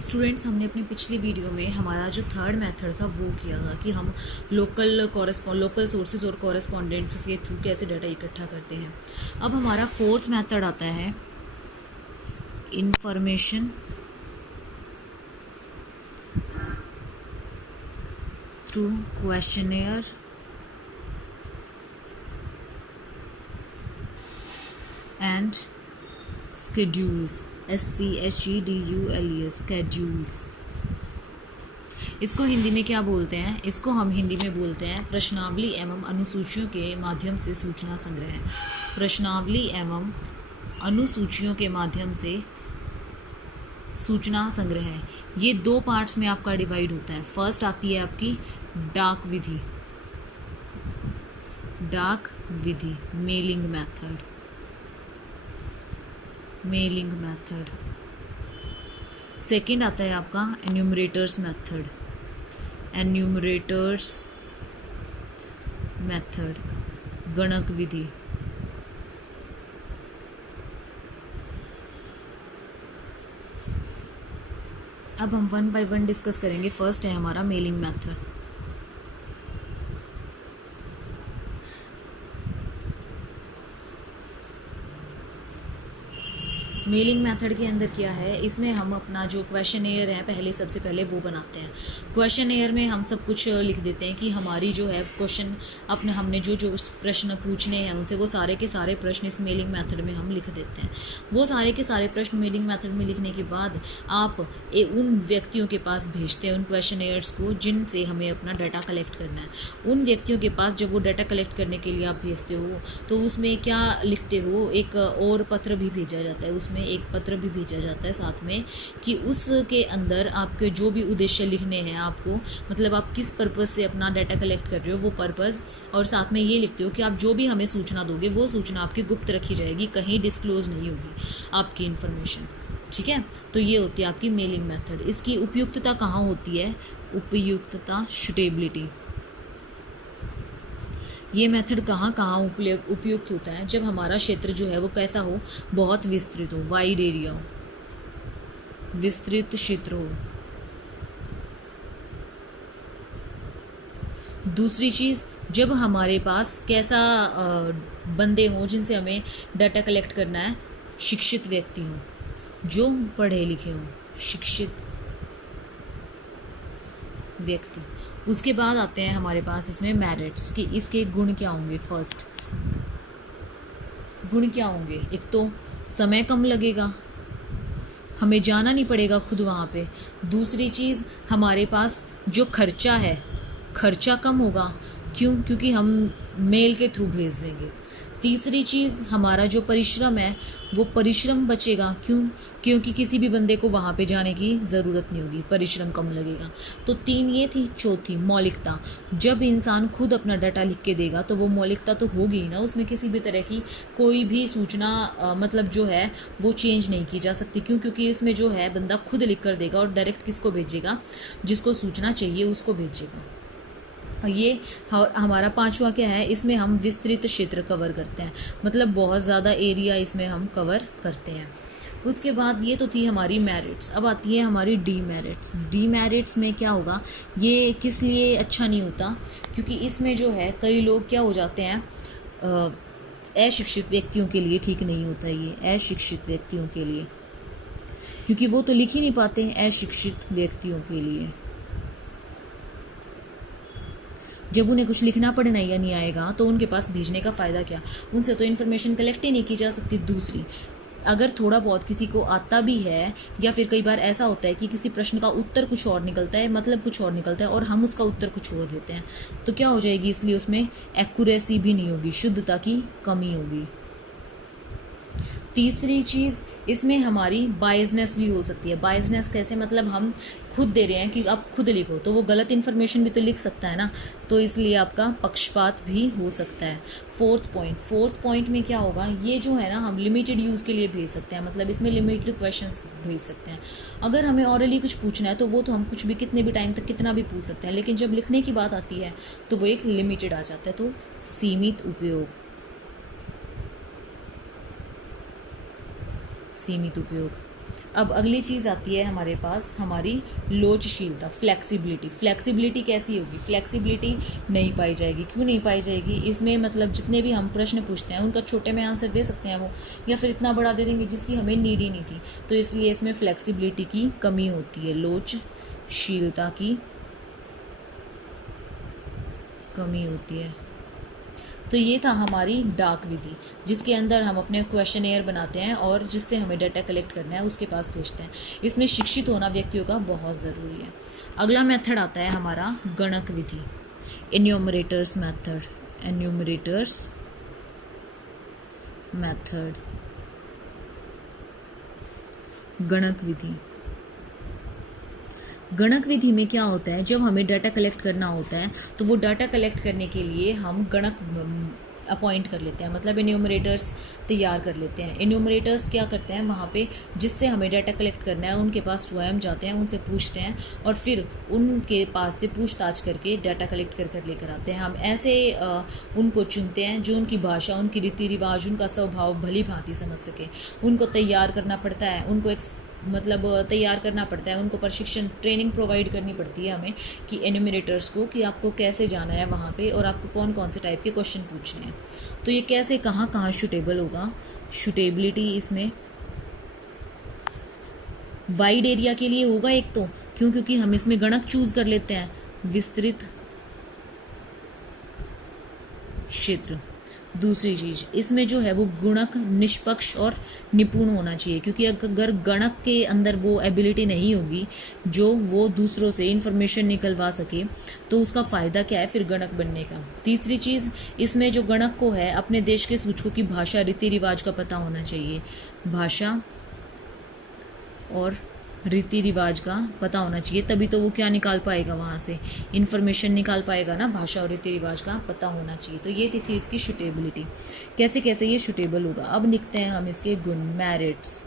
Students, हमने अपनी पिछली वीडियो में हमारा जो थर्ड मेथड था वो किया था कि हम लोकल सोर्सेज और कॉरेस्पॉन्डेंट्स के थ्रू कैसे डाटा इकट्ठा करते हैं। अब हमारा फोर्थ मेथड आता है information through questionnaire and schedules, SCHEDULES, schedules. इसको हिंदी में क्या बोलते हैं? इसको हम हिंदी में बोलते हैं प्रश्नावली एवं अनुसूचियों के माध्यम से सूचना संग्रह। प्रश्नावली एवं अनुसूचियों के माध्यम से सूचना संग्रह। ये दो पार्ट्स में आपका डिवाइड होता है। फर्स्ट आती है आपकी डाक विधि, मेलिंग मेथड। सेकंड आता है आपका एन्यूमरेटर्स मेथड, गणक विधि। अब हम वन बाय वन डिस्कस करेंगे। फर्स्ट है हमारा मेलिंग मेथड। मेलिंग मेथड के अंदर क्या है? इसमें हम अपना जो क्वेश्चनेयर है सबसे पहले वो बनाते हैं। क्वेश्चनेयर में हम सब कुछ लिख देते हैं कि हमारी जो है क्वेश्चन हमने जो प्रश्न पूछने हैं उनसे वो सारे के सारे प्रश्न इस मेलिंग मेथड में हम लिख देते हैं। वो सारे के सारे प्रश्न मेलिंग मेथड में लिखने के बाद आप उन व्यक्तियों के पास भेजते हैं, उन क्वेश्चनेयर्स को जिनसे हमें अपना डाटा कलेक्ट करना है। उन व्यक्तियों के पास जब वो डाटा कलेक्ट करने के लिए आप भेजते हो तो उसमें क्या लिखते हो? एक और पत्र भी भेजा जाता है, उसमें एक पत्र भी भेजा जाता है साथ में कि उसके अंदर आपके जो भी उद्देश्य लिखने हैं आपको, मतलब आप किस पर्पज़ से अपना डाटा कलेक्ट कर रहे हो वो पर्पज़, और साथ में ये लिखते हो कि आप जो भी हमें सूचना दोगे वो सूचना आपकी गुप्त रखी जाएगी, कहीं डिस्क्लोज नहीं होगी आपकी इन्फॉर्मेशन। ठीक है, तो ये होती है आपकी मेलिंग मेथड। इसकी उपयुक्तता कहाँ होती है? उपयुक्तता, सुटेबिलिटी। ये मेथड कहाँ कहाँ उपयुक्त होता है? जब हमारा क्षेत्र जो है वो कैसा हो? बहुत विस्तृत हो, वाइड एरिया हो, विस्तृत क्षेत्र हो। दूसरी चीज़, जब हमारे पास कैसा बंदे हों जिनसे हमें डाटा कलेक्ट करना है? शिक्षित व्यक्ति हों, जो पढ़े लिखे हों, शिक्षित व्यक्ति। उसके बाद आते हैं हमारे पास इसमें मेरिट्स कि इसके गुण क्या होंगे। फर्स्ट गुण क्या होंगे? एक तो समय कम लगेगा, हमें जाना नहीं पड़ेगा खुद वहाँ पे। दूसरी चीज़, हमारे पास जो खर्चा है, खर्चा कम होगा। क्यों? क्योंकि हम मेल के थ्रू भेज देंगे। तीसरी चीज़, हमारा जो परिश्रम है वो परिश्रम बचेगा। क्यों? क्योंकि किसी भी बंदे को वहाँ पे जाने की ज़रूरत नहीं होगी, परिश्रम कम लगेगा। तो 3 ये थी। चौथी, मौलिकता। जब इंसान खुद अपना डाटा लिख के देगा तो वो मौलिकता तो होगी ही ना, उसमें किसी भी तरह की कोई भी सूचना मतलब जो है वो चेंज नहीं की जा सकती। क्यों? क्योंकि इसमें जो है बंदा खुद लिख कर देगा और डायरेक्ट किसको भेजेगा? जिसको सूचना चाहिए उसको भेजेगा। ये हमारा पांचवा क्या है? इसमें हम विस्तृत क्षेत्र कवर करते हैं, मतलब बहुत ज़्यादा एरिया इसमें हम कवर करते हैं। उसके बाद ये तो थी हमारी मेरिट्स। अब आती है हमारी डीमेरिट्स। डीमेरिट्स में क्या होगा? ये किस लिए अच्छा नहीं होता? क्योंकि इसमें जो है कई लोग क्या हो जाते हैं, अशिक्षित व्यक्तियों के लिए ठीक नहीं होता ये, अशिक्षित व्यक्तियों के लिए, क्योंकि वो तो लिख ही नहीं पाते हैं। अशिक्षित व्यक्तियों के लिए जब उन्हें कुछ लिखना पढ़ना या नहीं आएगा तो उनके पास भेजने का फ़ायदा क्या? उनसे तो इन्फॉर्मेशन कलेक्ट ही नहीं की जा सकती। दूसरी, अगर थोड़ा बहुत किसी को आता भी है, या फिर कई बार ऐसा होता है कि किसी प्रश्न का उत्तर कुछ और निकलता है, मतलब कुछ और निकलता है और हम उसका उत्तर कुछ और देते हैं, तो क्या हो जाएगी? इसलिए उसमें एक्यूरेसी भी नहीं होगी, शुद्धता की कमी होगी। तीसरी चीज़, इसमें हमारी बायसनेस भी हो सकती है। बायसनेस कैसे? मतलब हम खुद दे रहे हैं कि आप खुद लिखो, तो वो गलत इन्फॉर्मेशन भी तो लिख सकता है ना, तो इसलिए आपका पक्षपात भी हो सकता है। फोर्थ पॉइंट में क्या होगा? ये जो है ना, हम लिमिटेड यूज़ के लिए भेज सकते हैं, मतलब इसमें लिमिटेड क्वेश्चंस भेज सकते हैं। अगर हमें ऑरली कुछ पूछना है तो वो तो हम कुछ भी कितने भी टाइम तक कितना भी पूछ सकते हैं, लेकिन जब लिखने की बात आती है तो वो एक लिमिटेड आ जाता है। तो सीमित उपयोग। अब अगली चीज़ आती है हमारे पास हमारी लोचशीलता, फ्लेक्सिबिलिटी। फ्लेक्सिबिलिटी कैसी होगी? फ्लेक्सिबिलिटी नहीं पाई जाएगी। क्यों नहीं पाई जाएगी? इसमें मतलब जितने भी हम प्रश्न पूछते हैं उनका छोटे में आंसर दे सकते हैं वो, या फिर इतना बड़ा दे देंगे जिसकी हमें नीड ही नहीं थी। तो इसलिए इसमें फ्लेक्सिबिलिटी की कमी होती है, लोचशीलता की कमी होती है। तो ये था हमारी डाक विधि, जिसके अंदर हम अपने क्वेश्चनेयर बनाते हैं और जिससे हमें डाटा कलेक्ट करना है उसके पास भेजते हैं। इसमें शिक्षित होना व्यक्तियों का बहुत ज़रूरी है। अगला मेथड आता है हमारा गणक विधि, एन्यूमरेटर्स मेथड। एन्यूमरेटर्स मेथड, गणक विधि। गणक विधि में क्या होता है, जब हमें डाटा कलेक्ट करना होता है तो वो डाटा कलेक्ट करने के लिए हम गणक अपॉइंट कर लेते हैं, मतलब एन्यूमरेटर्स तैयार कर लेते हैं। एन्यूमरेटर्स क्या करते हैं, वहाँ पे जिससे हमें डाटा कलेक्ट करना है उनके पास स्वयं जाते हैं, उनसे पूछते हैं और फिर उनके पास से पूछताछ करके डाटा कलेक्ट कर लेकर आते हैं। हम ऐसे उनको चुनते हैं जो उनकी भाषा, उनकी रीति रिवाज, उनका स्वभाव भली भांति समझ सके। उनको तैयार करना पड़ता है, उनको तैयार करना पड़ता है, उनको प्रशिक्षण, ट्रेनिंग प्रोवाइड करनी पड़ती है हमें कि एन्यूमरेटर्स को, कि आपको कैसे जाना है वहाँ पे और आपको कौन कौन से टाइप के क्वेश्चन पूछने हैं। तो ये कैसे कहाँ कहाँ शूटेबल होगा? शूटेबिलिटी इसमें वाइड एरिया के लिए होगा एक तो, क्योंकि हम इसमें गणक चूज कर लेते हैं, विस्तृत क्षेत्र। दूसरी चीज़ इसमें जो है वो गुणक निष्पक्ष और निपुण होना चाहिए, क्योंकि अगर गणक के अंदर वो एबिलिटी नहीं होगी जो वो दूसरों से इंफॉर्मेशन निकलवा सके तो उसका फ़ायदा क्या है फिर गणक बनने का। तीसरी चीज़ इसमें जो गणक को है अपने देश के सूचकों की भाषा, रीति रिवाज का पता होना चाहिए। भाषा और रीति रिवाज का पता होना चाहिए, तभी तो वो क्या निकाल पाएगा, वहाँ से इन्फॉर्मेशन निकाल पाएगा ना। भाषा और रीति रिवाज का पता होना चाहिए। तो ये थी इसकी शूटेबिलिटी, कैसे कैसे ये शूटेबल होगा। अब लिखते हैं हम इसके गुण, मेरिट्स।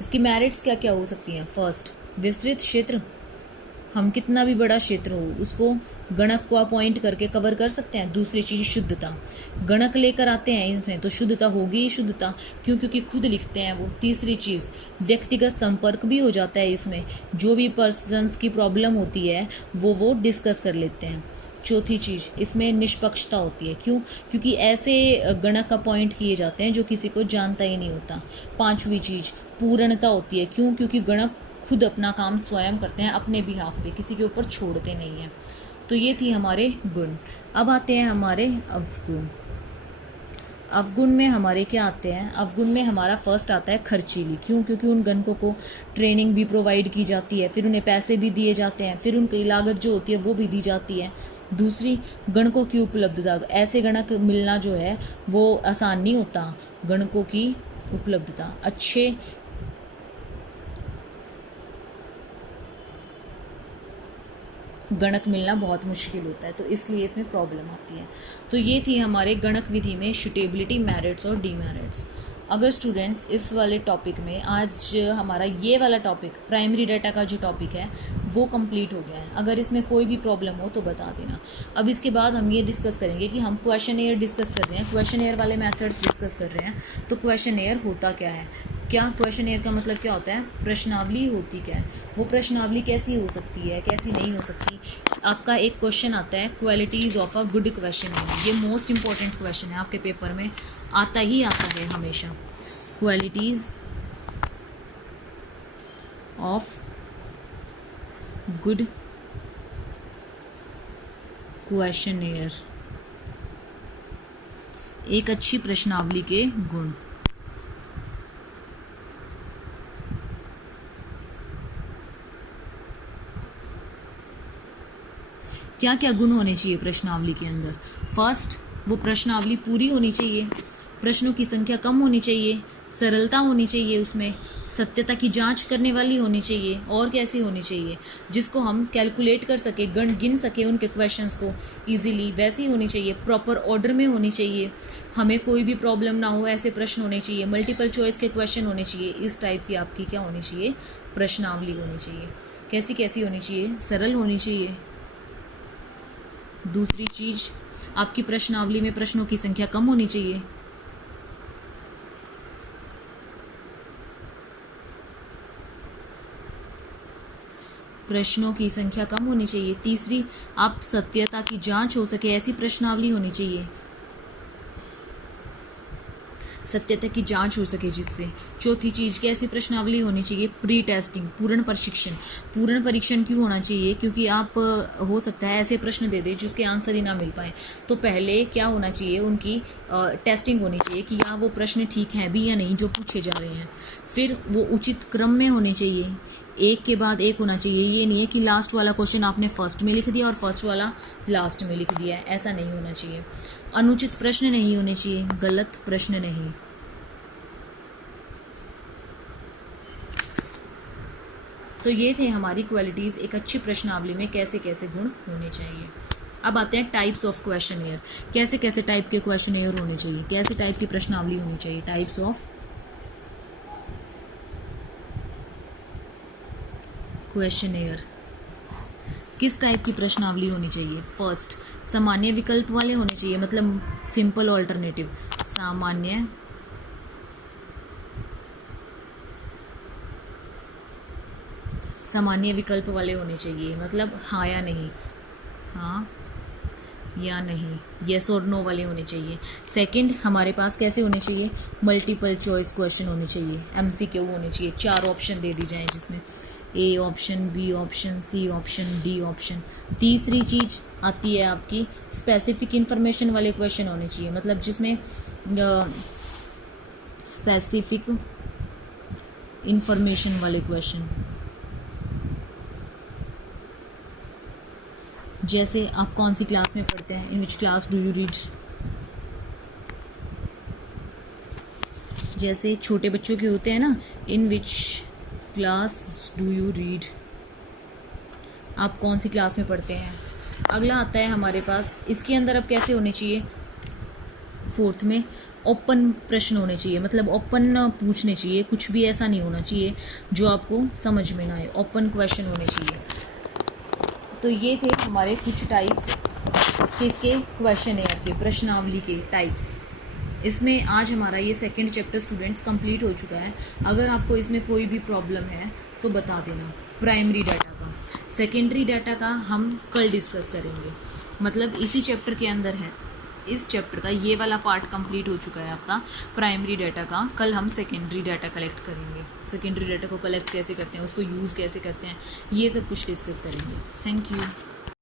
इसकी मेरिट्स क्या क्या हो सकती हैं? फर्स्ट, विस्तृत क्षेत्र। हम कितना भी बड़ा क्षेत्र हो उसको गणक को अपॉइंट करके कवर कर सकते हैं। दूसरी चीज़ शुद्धता, गणक लेकर आते हैं इसमें तो शुद्धता होगी ही शुद्धता, क्योंकि खुद लिखते हैं वो। तीसरी चीज़ व्यक्तिगत संपर्क भी हो जाता है इसमें, जो भी पर्सन्स की प्रॉब्लम होती है वो डिस्कस कर लेते हैं। चौथी चीज़ इसमें निष्पक्षता होती है, क्यों? क्योंकि ऐसे गणक अपॉइंट किए जाते हैं जो किसी को जानता ही नहीं होता। पांचवी चीज़ पूर्णता होती है, क्यों? क्योंकि गणक खुद अपना काम स्वयं करते हैं, अपने बिहाफ पे, किसी के ऊपर छोड़ते नहीं हैं। तो ये थी हमारे गुण। अब आते हैं हमारे अवगुण। अवगुण में हमारे क्या आते हैं? अवगुण में हमारा फर्स्ट आता है खर्चीली, क्यों? क्योंकि उन गणकों को ट्रेनिंग भी प्रोवाइड की जाती है, फिर उन्हें पैसे भी दिए जाते हैं, फिर उनकी लागत जो होती है वो भी दी जाती है। दूसरी, गणकों की उपलब्धता, ऐसे गणक मिलना जो है वो आसान नहीं होता। गणकों की उपलब्धता, अच्छे गणक मिलना बहुत मुश्किल होता है, तो इसलिए इसमें प्रॉब्लम आती है। तो ये थी हमारे गणक विधि में शूटेबिलिटी, मेरिट्स और डीमेरिट्स। अगर स्टूडेंट्स इस वाले टॉपिक में आज हमारा ये वाला टॉपिक प्राइमरी डाटा का जो टॉपिक है वो कंप्लीट हो गया है, अगर इसमें कोई भी प्रॉब्लम हो तो बता देना। अब इसके बाद हम ये डिस्कस करेंगे कि हम क्वेश्चनेयर डिस्कस कर रहे हैं, क्वेश्चनेयर वाले मेथड्स डिस्कस कर रहे हैं। तो क्वेश्चनेयर होता क्या है? क्या क्वेश्चनेयर का मतलब क्या होता है? प्रश्नावली होती क्या है? वो प्रश्नावली कैसी हो सकती है, कैसी नहीं हो सकती? आपका एक क्वेश्चन आता है qualities of a good questionnaire, ये मोस्ट इंपॉर्टेंट क्वेश्चन है, आपके पेपर में आता ही आता है हमेशा। क्वालिटीज़ ऑफ गुड क्वेश्चनेयर, एक अच्छी प्रश्नावली के गुण। क्या क्या गुण होने चाहिए प्रश्नावली के अंदर? फर्स्ट, वो प्रश्नावली पूरी होनी चाहिए, प्रश्नों की संख्या कम होनी चाहिए, सरलता होनी चाहिए, उसमें सत्यता की जांच करने वाली होनी चाहिए, और कैसी होनी चाहिए जिसको हम कैलकुलेट कर सके, गिन सके उनके क्वेश्चंस को इजीली, वैसी होनी चाहिए। प्रॉपर ऑर्डर में होनी चाहिए, हमें कोई भी प्रॉब्लम ना हो ऐसे प्रश्न होने चाहिए, मल्टीपल चॉइस के क्वेश्चन होने चाहिए। इस टाइप की आपकी क्या होनी चाहिए? प्रश्नावली होनी चाहिए। कैसी कैसी होनी चाहिए? सरल होनी चाहिए। दूसरी चीज़, आपकी प्रश्नावली में प्रश्नों की संख्या कम होनी चाहिए। प्रश्नों की संख्या कम होनी चाहिए। तीसरी, आप सत्यता की जांच हो सके ऐसी प्रश्नावली होनी चाहिए, सत्यता की जांच हो सके जिससे। चौथी चीज़, कैसी प्रश्नावली होनी चाहिए? प्री टेस्टिंग, पूर्ण परीक्षण। पूर्ण परीक्षण क्यों होना चाहिए? क्योंकि आप हो सकता है ऐसे प्रश्न दे दें जिसके आंसर ही ना मिल पाए, तो पहले क्या होना चाहिए, उनकी टेस्टिंग होनी चाहिए कि या वो प्रश्न ठीक हैं भी या नहीं जो पूछे जा रहे हैं। फिर वो उचित क्रम में होने चाहिए, एक के बाद एक होना चाहिए। ये नहीं है कि लास्ट वाला क्वेश्चन आपने फर्स्ट में लिख दिया और फर्स्ट वाला लास्ट में लिख दिया है, ऐसा नहीं होना चाहिए। अनुचित प्रश्न नहीं होने चाहिए, गलत प्रश्न नहीं। तो ये थे हमारी क्वालिटीज़ एक अच्छी प्रश्नावली में कैसे कैसे गुण होने चाहिए। अब आते हैं टाइप्स ऑफ क्वेश्चनेयर, कैसे कैसे टाइप के क्वेश्चनेयर होने चाहिए, कैसे टाइप की प्रश्नावली होनी चाहिए। टाइप्स ऑफ क्वेश्चनेयर, किस टाइप की प्रश्नावली होनी चाहिए? फर्स्ट, सामान्य विकल्प वाले होने चाहिए, मतलब सिंपल ऑल्टरनेटिव। सामान्य विकल्प वाले होने चाहिए, मतलब हाँ या नहीं, हाँ या नहीं, येस और नो वाले होने चाहिए। सेकंड, हमारे पास कैसे होने चाहिए? मल्टीपल चॉइस क्वेश्चन होने चाहिए, MCQ होने चाहिए, 4 ऑप्शन दे दी जाएं जिसमें A option, B option, C option, D option. तीसरी चीज़ आती है आपकी स्पेसिफिक इंफॉर्मेशन वाले क्वेश्चन होने चाहिए, मतलब जिसमें स्पेसिफिक इंफॉर्मेशन वाले क्वेश्चन, जैसे आप कौन सी क्लास में पढ़ते हैं, in which class do you read. जैसे छोटे बच्चों के होते हैं ना, in which class do you read, आप कौन सी क्लास में पढ़ते हैं। अगला आता है हमारे पास, इसके अंदर अब कैसे होने चाहिए? फोर्थ में ओपन प्रश्न होने चाहिए, मतलब ओपन पूछने चाहिए, कुछ भी ऐसा नहीं होना चाहिए जो आपको समझ में ना आए, ओपन क्वेश्चन होने चाहिए। तो ये थे हमारे कुछ टाइप्स किसके? क्वेश्चनेयर के, प्रश्नावली के टाइप्स। इसमें आज हमारा ये सेकंड चैप्टर स्टूडेंट्स कंप्लीट हो चुका है। अगर आपको इसमें कोई भी प्रॉब्लम है तो बता देना। प्राइमरी डाटा का, सेकेंडरी डाटा का हम कल डिस्कस करेंगे, मतलब इसी चैप्टर के अंदर है। इस चैप्टर का ये वाला पार्ट कंप्लीट हो चुका है आपका प्राइमरी डाटा का। कल हम सेकेंडरी डाटा कलेक्ट करेंगे, सेकेंडरी डाटा को कलेक्ट कैसे करते हैं, उसको यूज़ कैसे करते हैं, ये सब कुछ डिस्कस करेंगे। Thank you.